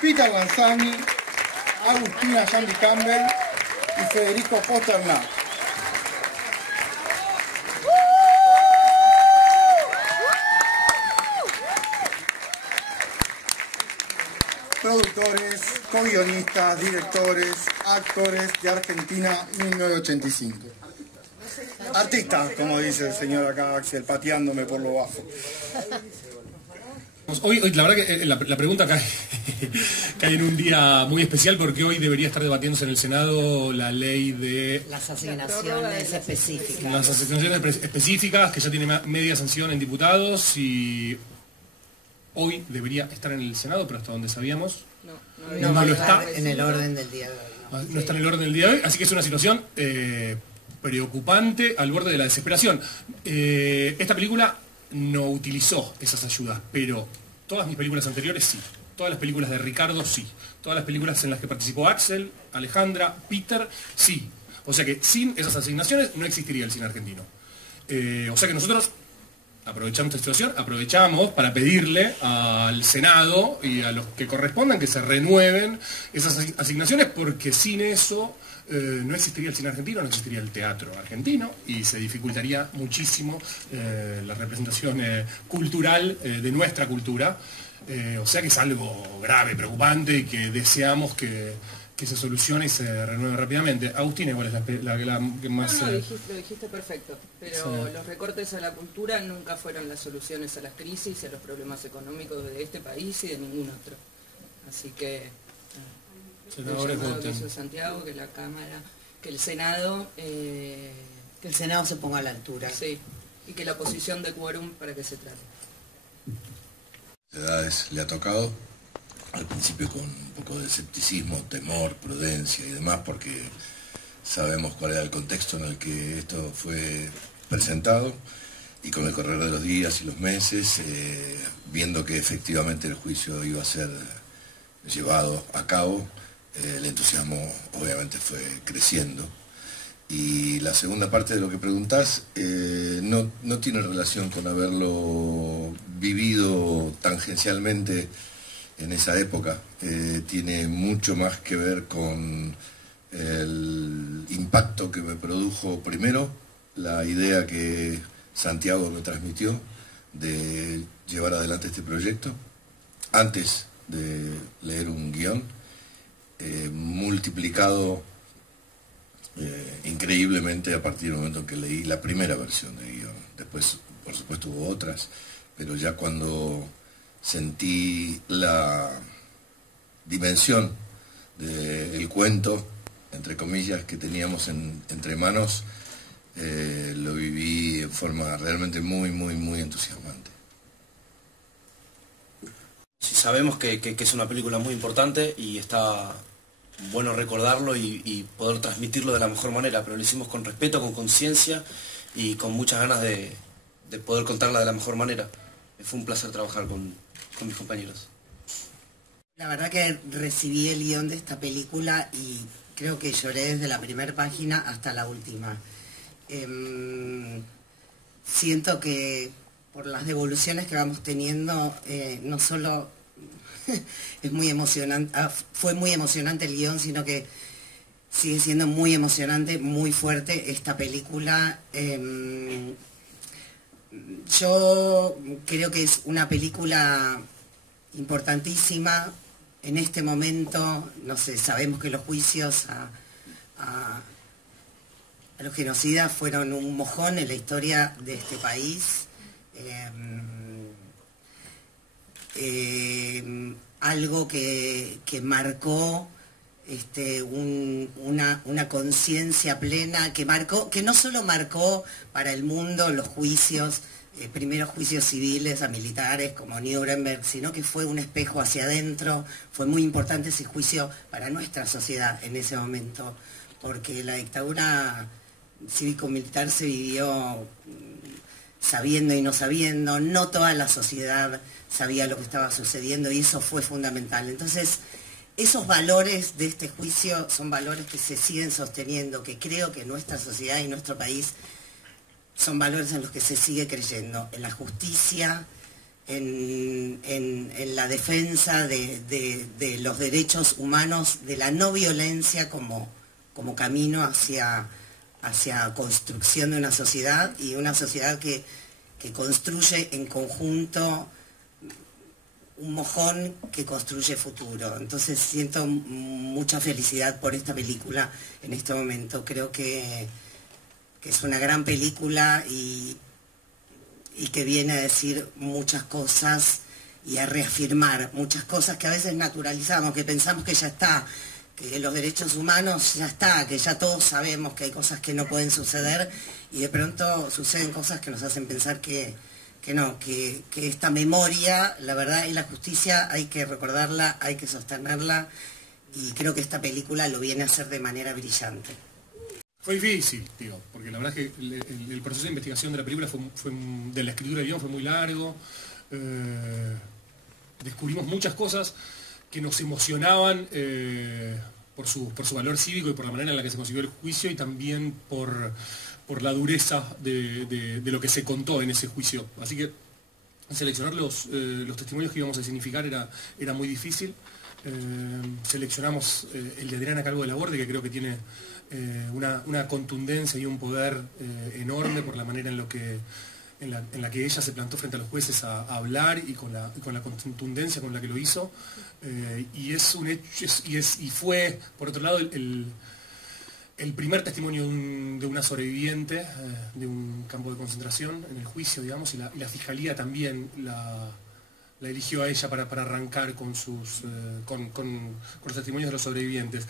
Peter Lanzani, Agustina Sandy Campbell y Federico Posternak. Productores, co-guionistas, directores, actores de Argentina 1985. Artistas, como dice el señor acá, Axel, pateándome por lo bajo. Hoy la verdad que la pregunta cae en un día muy especial porque hoy debería estar debatiéndose en el Senado la ley de... Las asignaciones específicas. Las asignaciones específicas, que ya tiene media sanción en diputados y... Hoy debería estar en el Senado, pero hasta donde sabíamos no lo está en el orden del día de hoy. No está en el orden del día de hoy, así que es una situación preocupante al borde de la desesperación. Esta película no utilizó esas ayudas, pero todas mis películas anteriores sí. Todas las películas de Ricardo sí. Todas las películas en las que participó Axel, Alejandra, Peter, sí. O sea que sin esas asignaciones no existiría el cine argentino. O sea que nosotros aprovechamos esta situación, aprovechamos para pedirle al Senado y a los que correspondan que se renueven esas asignaciones, porque sin eso no existiría el cine argentino, no existiría el teatro argentino y se dificultaría muchísimo la representación cultural de nuestra cultura. O sea que es algo grave, preocupante y que deseamos que se solucione y se renueve rápidamente. Agustina, ¿cuál es la que más...? No, lo dijiste perfecto, pero sí. Los recortes a la cultura nunca fueron las soluciones a las crisis y a los problemas económicos de este país y de ningún otro. Así que... que hizo Santiago, que la Cámara, que el Senado... que el Senado se ponga a la altura. Sí, y que la oposición de quórum para que se trate. Edades le ha tocado, al principio con un poco de escepticismo, temor, prudencia y demás, porque sabemos cuál era el contexto en el que esto fue presentado, y con el correr de los días y los meses, viendo que efectivamente el juicio iba a ser llevado a cabo, el entusiasmo obviamente fue creciendo. Y la segunda parte de lo que preguntás no tiene relación con haberlo vivido tangencialmente en esa época, tiene mucho más que ver con el impacto que me produjo primero la idea que Santiago me transmitió de llevar adelante este proyecto, antes de leer un guión, multiplicado increíblemente a partir del momento en que leí la primera versión de guión. Después, por supuesto, hubo otras, pero ya cuando sentí la dimensión del cuento, entre comillas, que teníamos entre manos, lo viví en forma realmente muy, muy, muy entusiasmante. Sí, sabemos que es una película muy importante y está bueno recordarlo y poder transmitirlo de la mejor manera, pero lo hicimos con respeto, con conciencia y con muchas ganas de poder contarla de la mejor manera. Fue un placer trabajar con mis compañeros. La verdad que recibí el guión de esta película y creo que lloré desde la primera página hasta la última. Siento que por las devoluciones que vamos teniendo, no solo es muy emocionante, fue muy emocionante el guión, sino que sigue siendo muy emocionante, muy fuerte esta película. Yo creo que es una película importantísima en este momento. No sé, sabemos que los juicios a los genocidas fueron un mojón en la historia de este país. Algo que marcó una conciencia plena, que no solo marcó para el mundo los juicios, primeros juicios civiles a militares como Nuremberg, sino que fue un espejo hacia adentro. Fue muy importante ese juicio para nuestra sociedad en ese momento, porque la dictadura cívico-militar se vivió sabiendo y no sabiendo, no toda la sociedad sabía lo que estaba sucediendo y eso fue fundamental. Entonces, esos valores de este juicio son valores que se siguen sosteniendo, que creo que nuestra sociedad y nuestro país son valores en los que se sigue creyendo, en la justicia, en la defensa de los derechos humanos, de la no violencia como camino hacia construcción de una sociedad, y una sociedad que construye en conjunto un mojón que construye futuro. Entonces siento mucha felicidad por esta película en este momento. Creo que es una gran película y que viene a decir muchas cosas y a reafirmar muchas cosas que a veces naturalizamos, que pensamos que ya está, que los derechos humanos ya está, que ya todos sabemos que hay cosas que no pueden suceder, y de pronto suceden cosas que nos hacen pensar que no, que esta memoria, la verdad y la justicia, hay que recordarla, hay que sostenerla, y creo que esta película lo viene a hacer de manera brillante. Fue difícil, tío, porque la verdad es que el proceso de investigación de la película de la escritura del guión fue muy largo. Descubrimos muchas cosas que nos emocionaban por su valor cívico y por la manera en la que se consiguió el juicio, y también por la dureza de lo que se contó en ese juicio. Así que seleccionar los testimonios que íbamos a significar era muy difícil. Seleccionamos el de Adriana Calvo de la Borde, que creo que tiene una contundencia y un poder enorme por la manera en la que ella se plantó frente a los jueces a hablar, y con la contundencia con la que lo hizo. Y es un hecho, y fue, por otro lado, el primer testimonio de una sobreviviente de un campo de concentración en el juicio, digamos, y la fiscalía también la eligió a ella para arrancar con los testimonios de los sobrevivientes.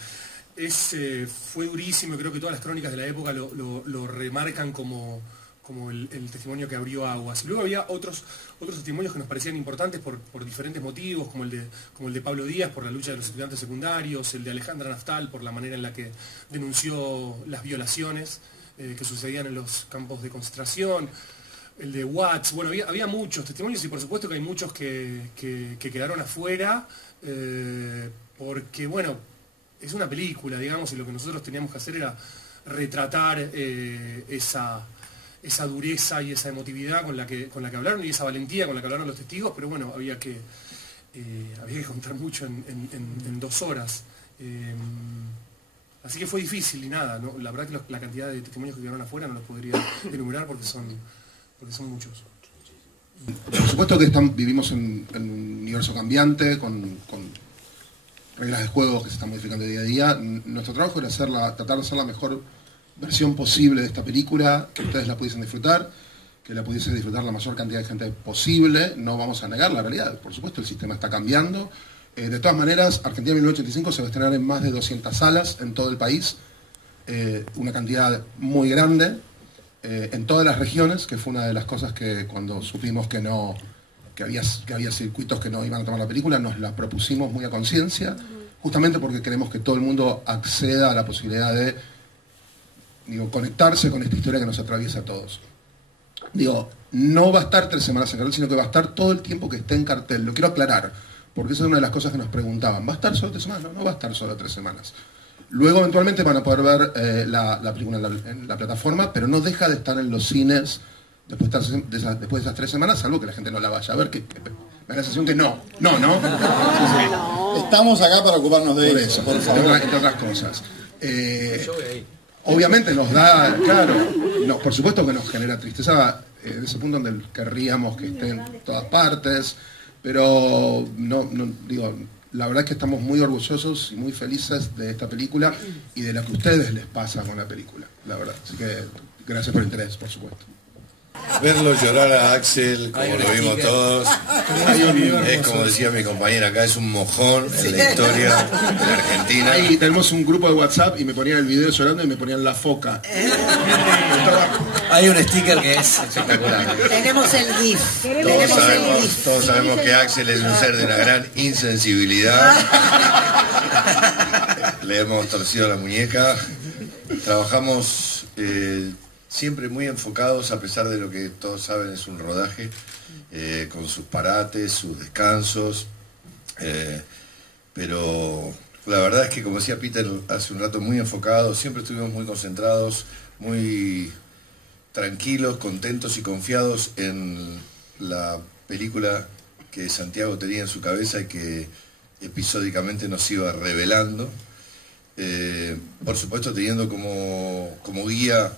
Fue durísimo, y creo que todas las crónicas de la época lo remarcan como el testimonio que abrió aguas. Y luego había otros testimonios que nos parecían importantes por diferentes motivos, como el de Pablo Díaz por la lucha de los estudiantes secundarios, el de Alejandra Naftal por la manera en la que denunció las violaciones que sucedían en los campos de concentración, el de Watts. Bueno, había muchos testimonios, y por supuesto que hay muchos que quedaron afuera, porque, bueno, es una película, digamos, y lo que nosotros teníamos que hacer era retratar esa dureza y esa emotividad con la que hablaron, y esa valentía con la que hablaron los testigos, pero bueno, había que contar mucho en 2 horas. Así que fue difícil, y nada, ¿no? La verdad que la cantidad de testimonios que quedaron afuera no los podría enumerar porque son muchos. Por supuesto que vivimos en un universo cambiante, con reglas de juego que se están modificando día a día. Nuestro trabajo era tratar de hacer la mejor versión posible de esta película, que ustedes la pudiesen disfrutar, que la pudiese disfrutar la mayor cantidad de gente posible. No vamos a negar la realidad, por supuesto el sistema está cambiando. De todas maneras, Argentina 1985 se va a estrenar en más de 200 salas en todo el país, una cantidad muy grande, en todas las regiones, que fue una de las cosas que cuando supimos que había circuitos que no iban a tomar la película, nos la propusimos muy a conciencia, justamente porque queremos que todo el mundo acceda a la posibilidad de conectarse con esta historia que nos atraviesa a todos. No va a estar 3 semanas en cartel, sino que va a estar todo el tiempo que esté en cartel. Lo quiero aclarar, porque esa es una de las cosas que nos preguntaban. ¿Va a estar solo 3 semanas? No va a estar solo 3 semanas. Luego eventualmente van a poder ver la película en la plataforma, pero no deja de estar en los cines después de esas 3 semanas, salvo que la gente no la vaya a ver, que me da la sensación que no. Estamos acá para ocuparnos de eso, por favor. Entre otras cosas. Obviamente nos da, claro, por supuesto que nos genera tristeza en ese punto donde querríamos que esté en todas partes, pero la verdad es que estamos muy orgullosos y muy felices de esta película y de lo que a ustedes les pasa con la película, la verdad. Así que gracias por el interés, por supuesto. Verlo llorar a Axel, como lo vimos todos, es como decía mi compañera acá, es un mojón en la historia de la Argentina. Ahí tenemos un grupo de WhatsApp y me ponían el video llorando y me ponían la foca. Hay un sticker que es espectacular. Tenemos el GIF. Todos sabemos que Axel es un ser de una gran insensibilidad. Le hemos torcido la muñeca. Trabajamos siempre muy enfocados, a pesar de lo que todos saben es un rodaje, con sus parates, sus descansos, pero la verdad es que, como decía Peter hace un rato, muy enfocados, siempre estuvimos muy concentrados, muy tranquilos, contentos y confiados en la película que Santiago tenía en su cabeza y que episódicamente nos iba revelando. Por supuesto teniendo como guía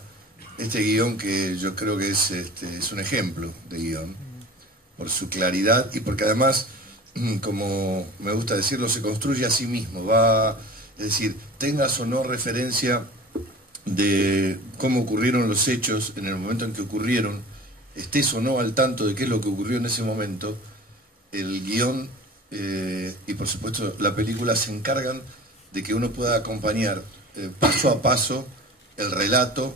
este guión que yo creo que es un ejemplo de guión, por su claridad y porque además, como me gusta decirlo, se construye a sí mismo. Es decir, tengas o no referencia de cómo ocurrieron los hechos en el momento en que ocurrieron, estés o no al tanto de qué es lo que ocurrió en ese momento, el guión y por supuesto la película se encargan de que uno pueda acompañar paso a paso el relato,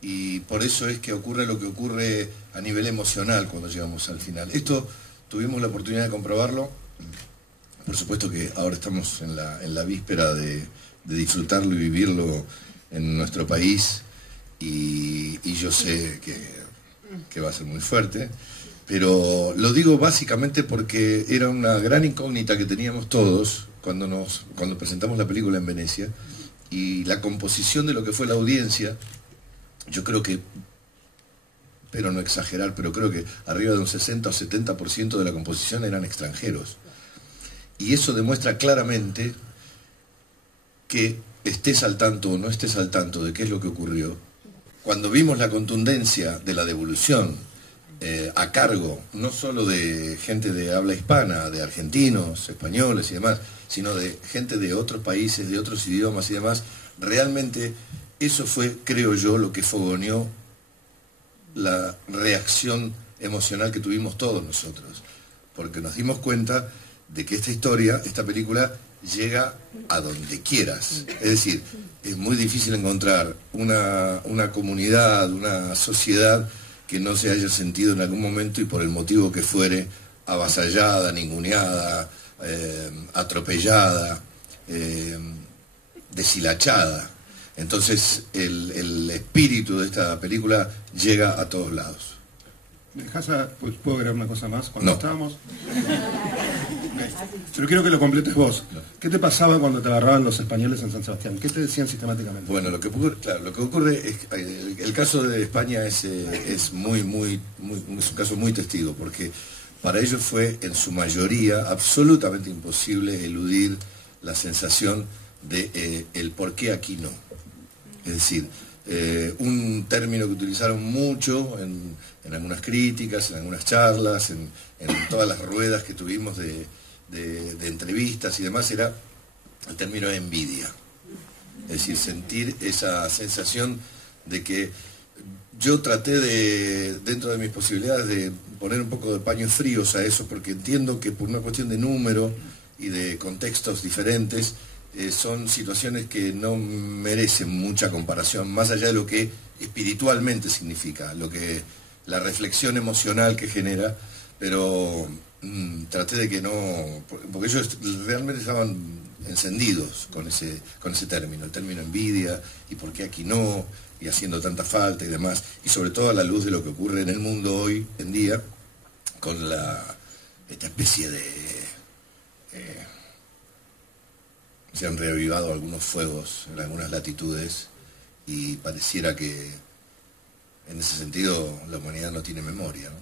y por eso es que ocurre lo que ocurre a nivel emocional cuando llegamos al final. Esto tuvimos la oportunidad de comprobarlo, por supuesto que ahora estamos en la víspera de disfrutarlo y vivirlo en nuestro país, y yo sé que va a ser muy fuerte, pero lo digo básicamente porque era una gran incógnita que teníamos todos cuando presentamos la película en Venecia, y la composición de lo que fue la audiencia, yo creo que, pero no exagerar, pero creo que arriba de un 60 o 70% de la composición eran extranjeros. Y eso demuestra claramente que estés al tanto o no estés al tanto de qué es lo que ocurrió. Cuando vimos la contundencia de la devolución a cargo no solo de gente de habla hispana, de argentinos, españoles y demás, sino de gente de otros países, de otros idiomas y demás, realmente eso fue, creo yo, lo que fogoneó la reacción emocional que tuvimos todos nosotros, porque nos dimos cuenta de que esta historia, esta película, llega a donde quieras. Es decir, es muy difícil encontrar una comunidad, una sociedad que no se haya sentido en algún momento, y por el motivo que fuere, avasallada, ninguneada, atropellada, deshilachada. Entonces el espíritu de esta película llega a todos lados. Pues, ¿puedo agregar una cosa más? Cuando No. estábamos... Yo quiero que lo completes vos. ¿Qué te pasaba cuando te agarraban los españoles en San Sebastián? ¿Qué te decían sistemáticamente? Bueno, lo que ocurre es que el caso de España es un caso muy testigo, porque para ellos fue en su mayoría absolutamente imposible eludir la sensación de el por qué aquí no. Es decir, un término que utilizaron mucho en algunas críticas, en algunas charlas, en todas las ruedas que tuvimos de entrevistas y demás, era el término envidia. Es decir, sentir esa sensación de que yo traté dentro de mis posibilidades, de poner un poco de paños fríos a eso, porque entiendo que por una cuestión de número y de contextos diferentes, son situaciones que no merecen mucha comparación, más allá de lo que espiritualmente significa, la reflexión emocional que genera, pero traté de que no, porque ellos realmente estaban encendidos con ese término, el término envidia, y por qué aquí no, y haciendo tanta falta y demás, y sobre todo a la luz de lo que ocurre en el mundo hoy en día, con esta especie de... se han reavivado algunos fuegos en algunas latitudes, y pareciera que en ese sentido la humanidad no tiene memoria, ¿no?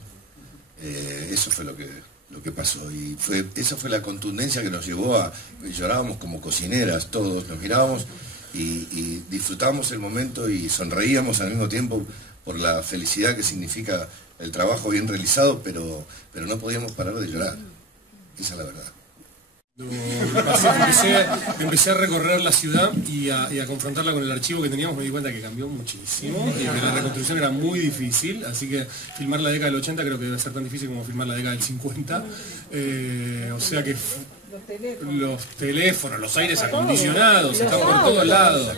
Eso fue lo que pasó, y esa fue la contundencia que nos llevó a... Llorábamos como cocineras todos, nos mirábamos y disfrutábamos el momento y sonreíamos al mismo tiempo por la felicidad que significa el trabajo bien realizado, pero no podíamos parar de llorar. Esa es la verdad. Empecé a recorrer la ciudad y a confrontarla con el archivo que teníamos. Me di cuenta que cambió muchísimo y que la reconstrucción era muy difícil, así que filmar la década del 80 creo que debe ser tan difícil como filmar la década del 50, o sea que los teléfonos, los aires acondicionados, estaban por todos lados,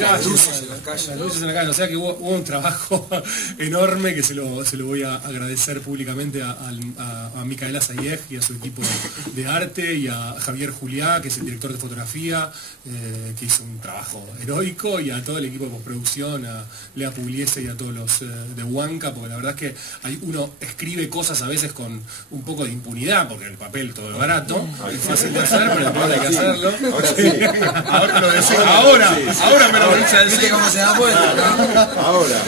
las luces en la calle, o sea que hubo un trabajo enorme que se lo voy a agradecer públicamente a Micaela Sayev y a su equipo de arte, y a Javier Juliá, que es el director de fotografía, que hizo un trabajo heroico, y a todo el equipo de postproducción, a Lea Pugliese y a todos los de Huanca, porque la verdad es que uno escribe cosas a veces con un poco de impunidad, porque el papel todo es barato, es fácil de hacer, pero después hay que hacerlo. Ahora sí. Ahora lo decís. Ahora me lo venís a decir. ¿Viste cómo se da vuelta? Ahora.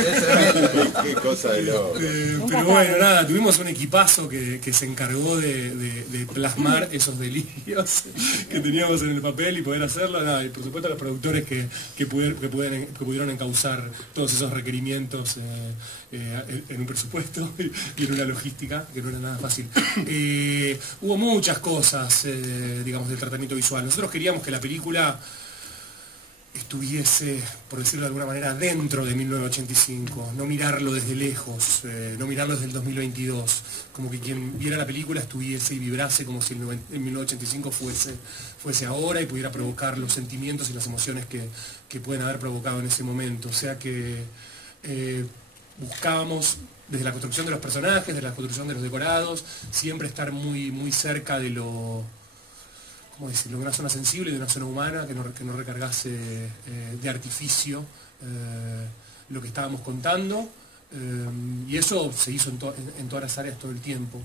Qué cosa de loco. Pero bueno, nada, tuvimos un equipazo que se encargó de plasmar esos delirios que teníamos en el papel y poder hacerlo. Nada, y por supuesto los productores que pudieron encauzar todos esos requerimientos en un presupuesto y en una logística que no era nada fácil. Hubo muchas cosas, digamos, del tratamiento visual. Nosotros queríamos que la película estuviese, por decirlo de alguna manera, dentro de 1985, no mirarlo desde lejos, no mirarlo desde el 2022, como que quien viera la película estuviese y vibrase como si el 1985 fuese ahora y pudiera provocar los sentimientos y las emociones que pueden haber provocado en ese momento. O sea que buscábamos, desde la construcción de los personajes, desde la construcción de los decorados, siempre estar muy, muy cerca de lo, ¿cómo decirlo?, de una zona sensible, de una zona humana, que no recargase de artificio lo que estábamos contando, y eso se hizo en todas las áreas todo el tiempo.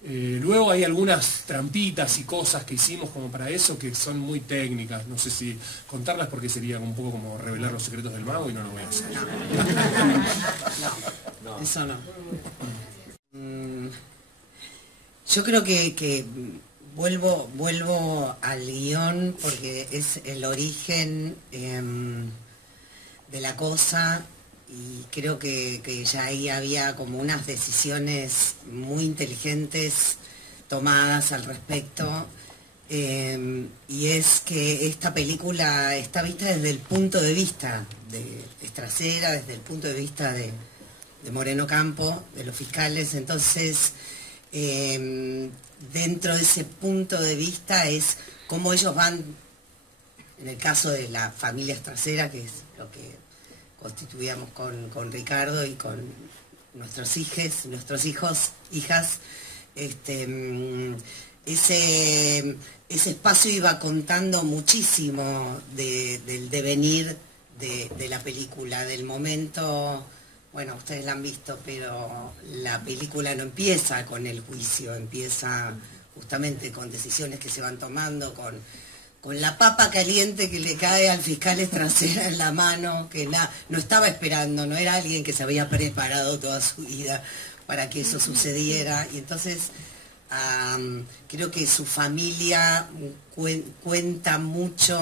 Luego hay algunas trampitas y cosas que hicimos como para eso que son muy técnicas, no sé si contarlas porque sería un poco como revelar los secretos del mago y no lo voy a hacer. No, eso no. Yo creo que vuelvo al guión porque es el origen de la cosa y creo que ya ahí había como unas decisiones muy inteligentes tomadas al respecto, y es que esta película está vista desde el punto de vista de Estracera, desde el punto de vista de Moreno Campo, de los fiscales. Entonces dentro de ese punto de vista es cómo ellos van, en el caso de la familia Estracera, que es lo que constituíamos con Ricardo y con nuestros hijos, hijas, ese espacio iba contando muchísimo del devenir de la película, del momento. Bueno, ustedes la han visto, pero la película no empieza con el juicio, empieza justamente con decisiones que se van tomando, con la papa caliente que le cae al fiscal Estracera en la mano, que no estaba esperando, no era alguien que se había preparado toda su vida para que eso sucediera. Y entonces creo que su familia cuenta mucho,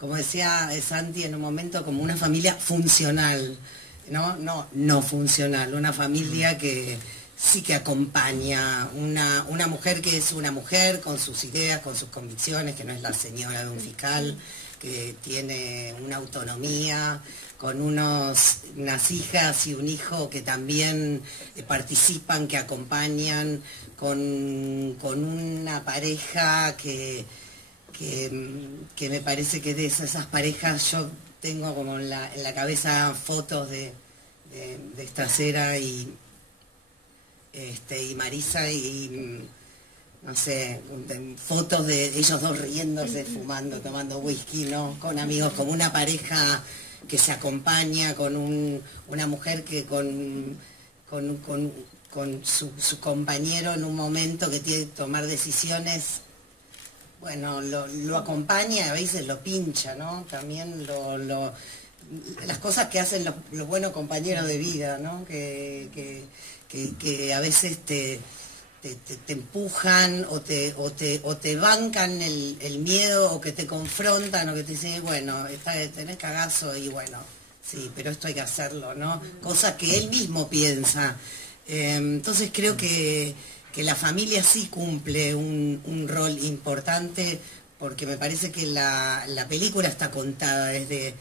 como decía Santi en un momento, como una familia funcional. No funcional, una familia que sí que acompaña, una mujer que es una mujer con sus ideas, con sus convicciones, que no es la señora de un fiscal, que tiene una autonomía, con unas hijas y un hijo que también participan, que acompañan, con una pareja que me parece que de esas parejas yo tengo como en la cabeza fotos de Estracera y Marisa y no sé, fotos de ellos dos riéndose, fumando, tomando whisky, ¿no? Con amigos, como una pareja que se acompaña, con una mujer que con su compañero en un momento que tiene que tomar decisiones. Bueno, lo acompaña, a veces lo pincha, ¿no? También las cosas que hacen los buenos compañeros de vida, ¿no? Que a veces te empujan o te bancan el miedo, o que te confrontan, o que te dicen, bueno, tenés cagazo y bueno, sí, pero esto hay que hacerlo, ¿no? Cosas que él mismo piensa. Entonces creo que la familia sí cumple un rol importante, porque me parece que la película está contada desde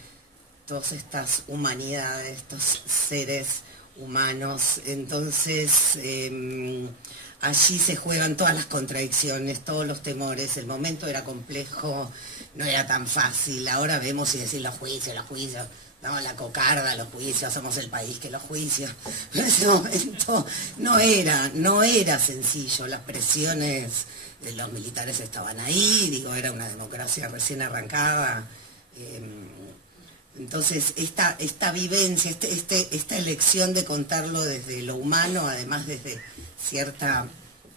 todas estas humanidades, estos seres humanos. Entonces allí se juegan todas las contradicciones, todos los temores. El momento era complejo, no era tan fácil. Ahora vemos y decir los juicios, no, la cocarda, los juicios, somos el país que los juicios. En ese momento no era sencillo, las presiones de los militares estaban ahí, era una democracia recién arrancada. Entonces esta vivencia, esta elección de contarlo desde lo humano, además desde cierta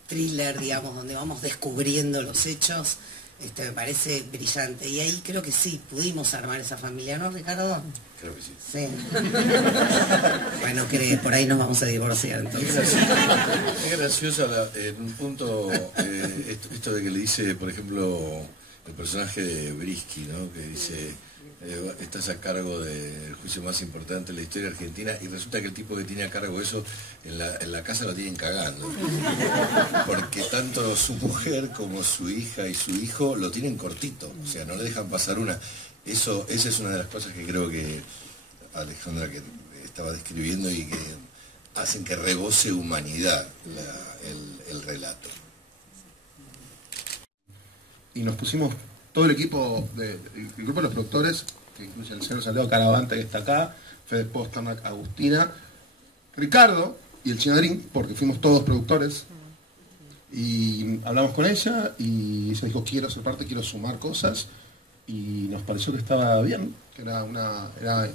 thriller, digamos, donde vamos descubriendo los hechos, me parece brillante. Y ahí creo que sí, pudimos armar esa familia, ¿no, Ricardo? Creo que sí. Sí. Bueno, que por ahí nos vamos a divorciar entonces. Es graciosa en un punto esto de que le dice, por ejemplo, el personaje de Brisky, ¿no? Que dice, estás a cargo del juicio más importante de la historia argentina, y resulta que el tipo que tiene a cargo eso en la casa lo tienen cagando, porque tanto su mujer como su hija y su hijo lo tienen cortito, o sea, no le dejan pasar una. Esa es una de las cosas que creo que Alejandra que estaba describiendo y que hacen que rebose humanidad el relato. Y nos pusimos todo el equipo, el grupo de los productores, que incluye el señor Santiago Caravante, que está acá, Fede Posternak, Agustina, Ricardo y el Chinarín, porque fuimos todos productores, y hablamos con ella, y ella dijo, quiero ser parte, quiero sumar cosas, y nos pareció que estaba bien, que era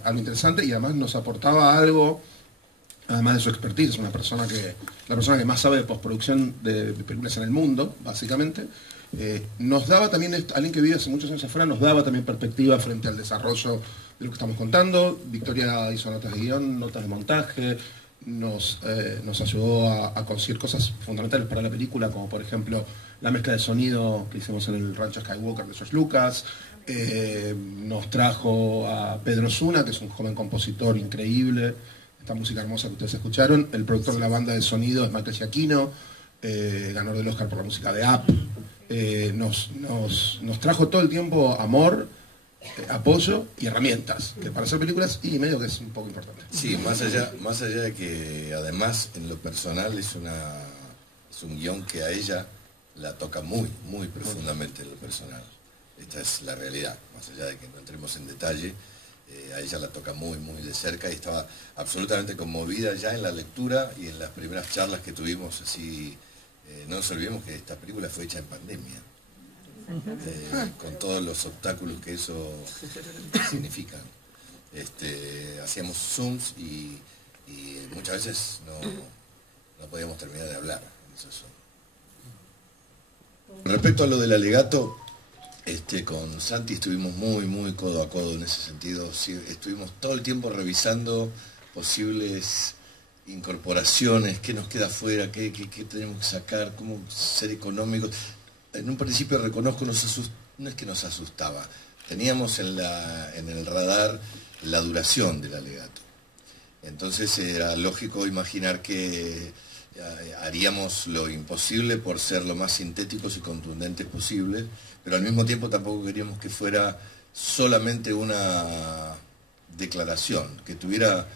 algo interesante, y además nos aportaba algo, además de su expertise, es la persona que más sabe de postproducción de películas en el mundo, básicamente. Nos daba también, alguien que vive hace muchos años afuera, nos daba también perspectiva frente al desarrollo de lo que estamos contando. Victoria hizo notas de guión, notas de montaje, nos ayudó a conseguir cosas fundamentales para la película, como por ejemplo la mezcla de sonido que hicimos en el Rancho Skywalker de George Lucas. Nos trajo a Pedro Zuna, que es un joven compositor increíble, esta música hermosa que ustedes escucharon. El productor de la banda de sonido es Michael Giacchino, ganador del Oscar por la música de Up. Nos trajo todo el tiempo amor, apoyo y herramientas, que para hacer películas y medio que es un poco importante. Sí, más allá de que además en lo personal es un guión que a ella la toca muy, muy profundamente en lo personal. Esta es la realidad, más allá de que no entremos en detalle, a ella la toca muy, muy de cerca, y estaba absolutamente conmovida ya en la lectura y en las primeras charlas que tuvimos así. No nos olvidemos que esta película fue hecha en pandemia, con todos los obstáculos que eso significa. Hacíamos Zooms y muchas veces no podíamos terminar de hablar. Respecto a lo del alegato, con Santi estuvimos muy, muy codo a codo en ese sentido. Sí, estuvimos todo el tiempo revisando posibles incorporaciones, qué nos queda afuera, qué tenemos que sacar, cómo ser económicos. En un principio reconozco, no es que nos asustaba, teníamos en el radar la duración del alegato. Entonces era lógico imaginar que haríamos lo imposible por ser lo más sintéticos y contundentes posible, pero al mismo tiempo tampoco queríamos que fuera solamente una declaración, que tuviera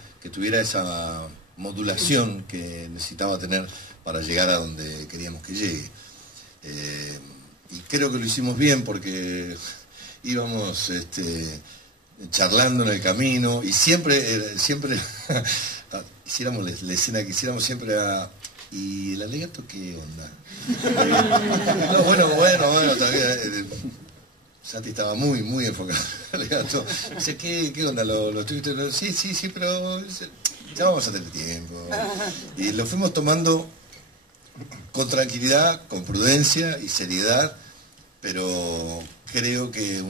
esa modulación que necesitaba tener para llegar a donde queríamos que llegue. Y creo que lo hicimos bien porque íbamos charlando en el camino y siempre hiciéramos la escena que hiciéramos siempre ¿y el alegato qué onda? No, bueno, todavía Santi estaba muy, muy enfocado en el alegato. Dice, ¿qué onda? ¿Lo estuviste? Sí, pero ya vamos a tener tiempo. Y lo fuimos tomando con tranquilidad, con prudencia y seriedad, pero creo que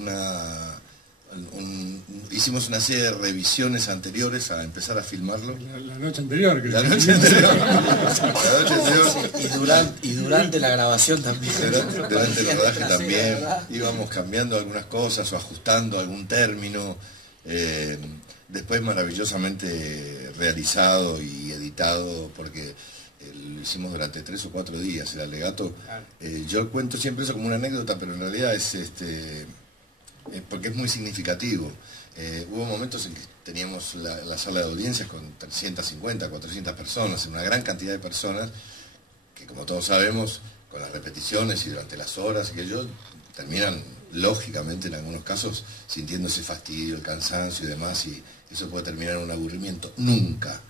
hicimos una serie de revisiones anteriores a empezar a filmarlo. La noche anterior, creo. La noche anterior. Y durante la grabación también. Durante el rodaje también. Íbamos cambiando algunas cosas o ajustando algún término. Después maravillosamente realizado y editado, porque lo hicimos durante 3 o 4 días, el alegato. Yo cuento siempre eso como una anécdota, pero en realidad es porque es muy significativo. Hubo momentos en que teníamos la sala de audiencias con 350, 400 personas, en una gran cantidad de personas, que como todos sabemos, con las repeticiones y durante las horas que ellos terminan, lógicamente, en algunos casos, sintiendo ese fastidio, el cansancio y demás, y eso puede terminar en un aburrimiento. Nunca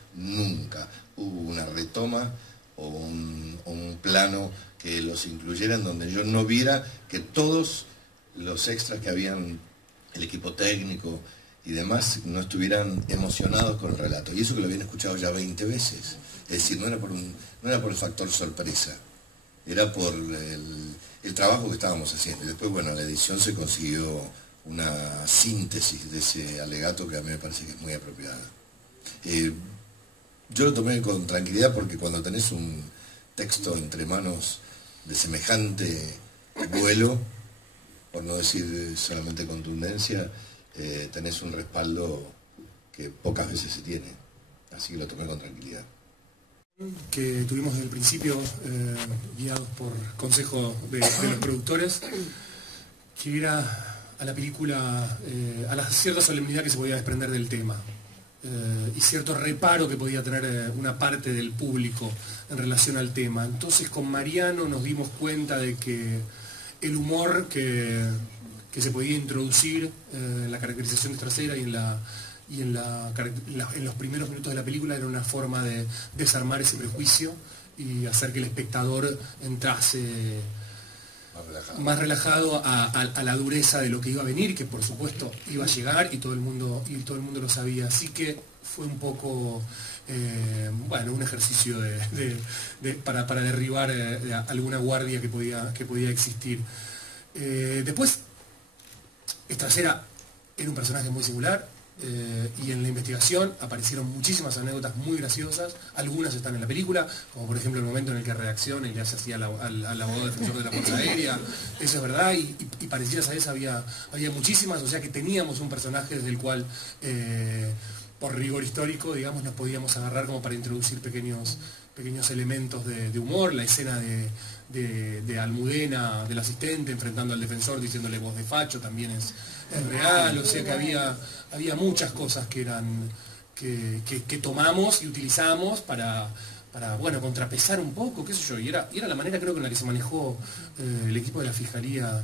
hubo una retoma o un plano que los incluyera en donde yo no viera que todos los extras que habían, el equipo técnico y demás, no estuvieran emocionados con el relato. Y eso que lo habían escuchado ya 20 veces. Es decir, no era por el factor sorpresa. era por el trabajo que estábamos haciendo. Y después, bueno, en la edición se consiguió una síntesis de ese alegato que a mí me parece que es muy apropiada. Yo lo tomé con tranquilidad porque cuando tenés un texto entre manos de semejante vuelo, por no decir solamente contundencia, tenés un respaldo que pocas veces se tiene. Así que lo tomé con tranquilidad. Que tuvimos desde el principio, guiados por consejo de los productores, que era a la película, a la cierta solemnidad que se podía desprender del tema. Y cierto reparo que podía tener una parte del público en relación al tema. Entonces con Mariano nos dimos cuenta de que el humor que se podía introducir en la caracterización trasera y en los primeros minutos de la película era una forma de desarmar ese prejuicio y hacer que el espectador entrase más relajado a la dureza de lo que iba a venir, que por supuesto iba a llegar y todo el mundo lo sabía. Así que fue un poco bueno, un ejercicio para derribar alguna guardia que podía existir. Después, Estracera era un personaje muy singular. Y en la investigación aparecieron muchísimas anécdotas muy graciosas, algunas están en la película, como por ejemplo el momento en el que reacciona y le hace así al abogado defensor de la Fuerza Aérea, eso es verdad, y parecidas a esa había muchísimas, o sea que teníamos un personaje desde el cual, por rigor histórico, digamos, nos podíamos agarrar como para introducir pequeños elementos de humor, la escena de Almudena, del asistente, enfrentando al defensor diciéndole voz de facho, también es real, o sea que había muchas cosas que tomamos y utilizamos para bueno, contrapesar un poco, qué sé yo, y era la manera creo que en la que se manejó el equipo de la Fiscalía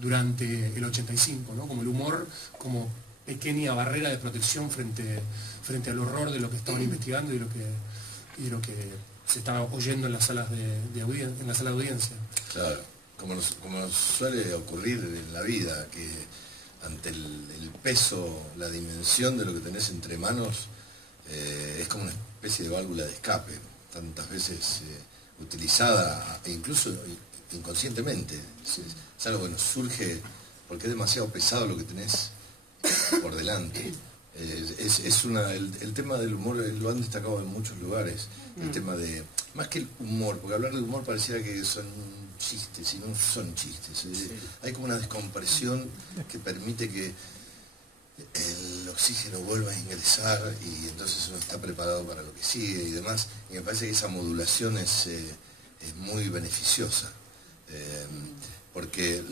durante el 85, ¿no? Como el humor, como pequeña barrera de protección frente al horror de lo que estaban investigando y lo que se estaba oyendo en las salas en la sala de audiencia. Claro, como nos suele ocurrir en la vida, que ante el peso, la dimensión de lo que tenés entre manos, es como una especie de válvula de escape, tantas veces utilizada, e incluso inconscientemente. Es algo que nos surge porque es demasiado pesado lo que tenés por delante. El tema del humor lo han destacado en muchos lugares, el tema de, más que el humor, porque hablar de humor pareciera que son chistes, y no son chistes, hay como una descompresión que permite que el oxígeno vuelva a ingresar y entonces uno está preparado para lo que sigue y demás, y me parece que esa modulación es muy beneficiosa. Porque,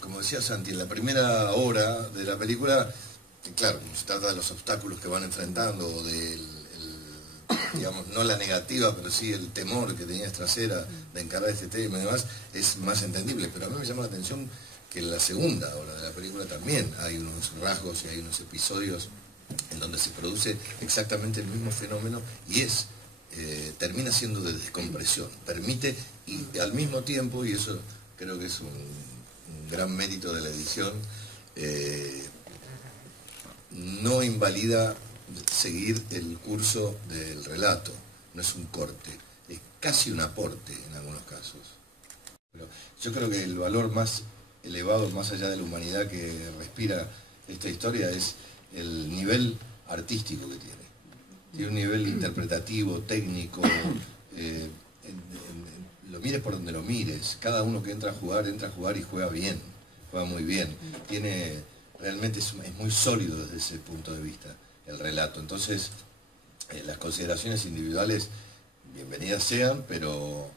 como decía Santi, en la primera hora de la película, claro, se trata de los obstáculos que van enfrentando, o digamos, no la negativa, pero sí el temor que tenía Estracera de encarar este tema y demás, es más entendible. Pero a mí me llama la atención que en la segunda hora de la película también hay unos rasgos y hay unos episodios en donde se produce exactamente el mismo fenómeno y termina siendo de descompresión. Permite, y al mismo tiempo, y eso creo que es un gran mérito de la edición, no invalida seguir el curso del relato, no es un corte, es casi un aporte en algunos casos. Pero yo creo que el valor más elevado, más allá de la humanidad que respira esta historia, es el nivel artístico que tiene. Tiene un nivel interpretativo, técnico, lo mires por donde lo mires, cada uno que entra a jugar y juega bien, juega muy bien. Realmente es muy sólido desde ese punto de vista el relato. Entonces, las consideraciones individuales, bienvenidas sean, pero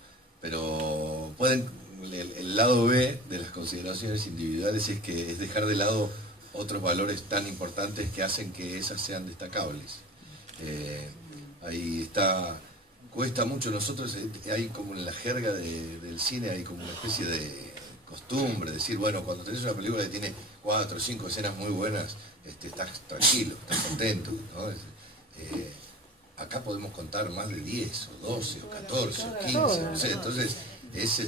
pueden, el lado B de las consideraciones individuales es dejar de lado otros valores tan importantes que hacen que esas sean destacables. Ahí está, cuesta mucho, nosotros hay como en la jerga del cine, hay como una especie de costumbre, decir, bueno, cuando tenés una película que tiene 4 o 5 escenas muy buenas, estás tranquilo, estás contento, ¿no? Acá podemos contar más de 10 o 12 o 14 o 15, no sé, entonces eso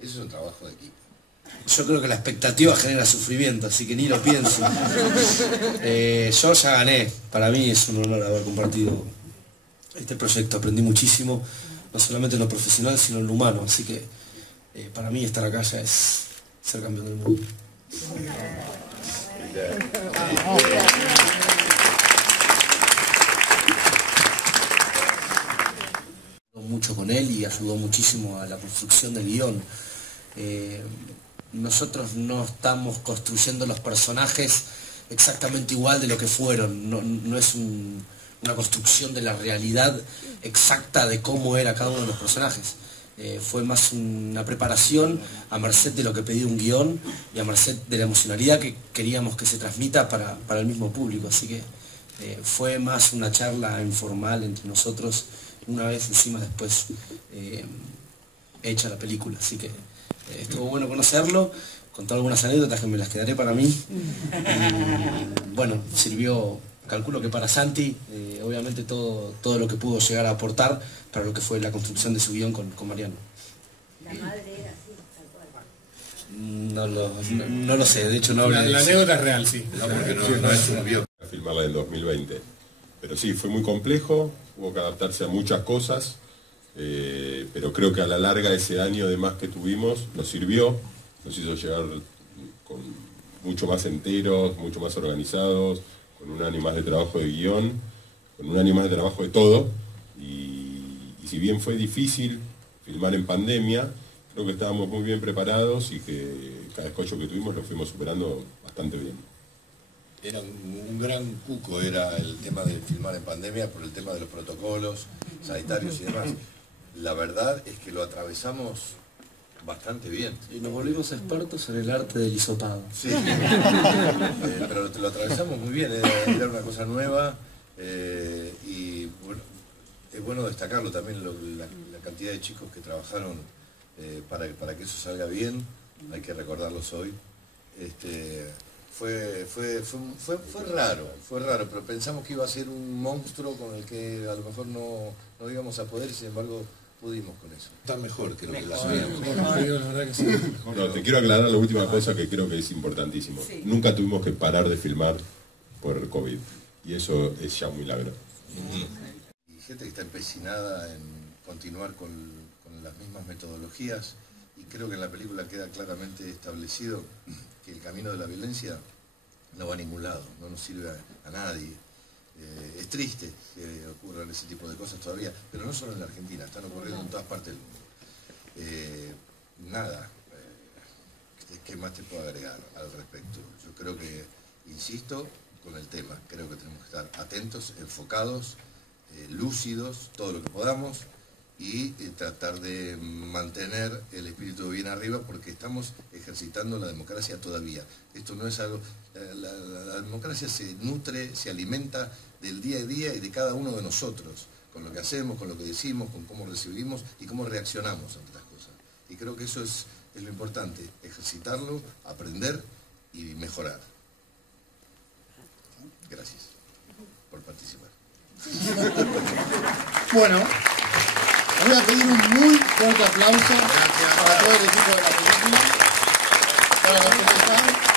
es un trabajo de equipo. Yo creo que la expectativa genera sufrimiento, así que ni lo pienso. Yo ya gané, para mí es un honor haber compartido este proyecto, aprendí muchísimo no solamente en lo profesional, sino en lo humano. Así que para mí estar acá ya es ser campeón del mundo. Mucho con él y ayudó muchísimo a la construcción del guión. Nosotros no estamos construyendo los personajes exactamente igual de lo que fueron, no es una construcción de la realidad exacta de cómo era cada uno de los personajes. Fue más una preparación a merced de lo que pedía un guión y a merced de la emocionalidad que queríamos que se transmita para el mismo público. Así que fue más una charla informal entre nosotros, una vez encima después hecha la película. Así que estuvo bueno conocerlo, contó algunas anécdotas que me las quedaré para mí. Y, bueno, sirvió, calculo que para Santi, obviamente todo lo que pudo llegar a aportar para lo que fue la construcción de su guión con Mariano. ¿La madre era así, tal cual? No lo sé, de hecho no hablé de La eso. anécdota es real, sí. No, porque no es un guión. Filmarla en 2020. Pero sí, fue muy complejo, hubo que adaptarse a muchas cosas, pero creo que a la larga ese año de más que tuvimos nos sirvió, nos hizo llegar con mucho más enteros, mucho más organizados, con un año más de trabajo de guión, con un año más de trabajo de todo, y si bien fue difícil filmar en pandemia, creo que estábamos muy bien preparados y que cada escollo que tuvimos lo fuimos superando bastante bien. Era un gran cuco, era el tema de filmar en pandemia por el tema de los protocolos sanitarios y demás. La verdad es que lo atravesamos bastante bien. Y nos volvimos expertos en el arte del hisopado. Sí, pero lo atravesamos muy bien, era una cosa nueva y bueno, es bueno destacarlo también, la cantidad de chicos que trabajaron para que eso salga bien, hay que recordarlos hoy. Fue raro, pero pensamos que iba a ser un monstruo con el que a lo mejor no íbamos a poder y sin embargo pudimos con eso. Está mejor que lo que la soñamos. No, te quiero aclarar la última cosa que creo que es importantísimo. Sí. Nunca tuvimos que parar de filmar por COVID y eso es ya un milagro. Y gente que está empecinada en continuar con las mismas metodologías y creo que en la película queda claramente establecido que el camino de la violencia no va a ningún lado, no nos sirve a nadie. Es triste que ocurran ese tipo de cosas todavía, pero no solo en la Argentina, están ocurriendo en todas partes del mundo. Nada, ¿qué más te puedo agregar al respecto? Yo creo que, insisto, con el tema, creo que tenemos que estar atentos, enfocados, lúcidos, todo lo que podamos, y tratar de mantener el espíritu bien arriba porque estamos ejercitando la democracia todavía. Esto no es algo... La democracia se nutre, se alimenta del día a día y de cada uno de nosotros, con lo que hacemos, con lo que decimos, con cómo recibimos y cómo reaccionamos ante las cosas. Y creo que eso es lo importante, ejercitarlo, aprender y mejorar. Gracias por participar. Bueno, voy a pedir un muy fuerte aplauso para todo el equipo de la película, para los que están.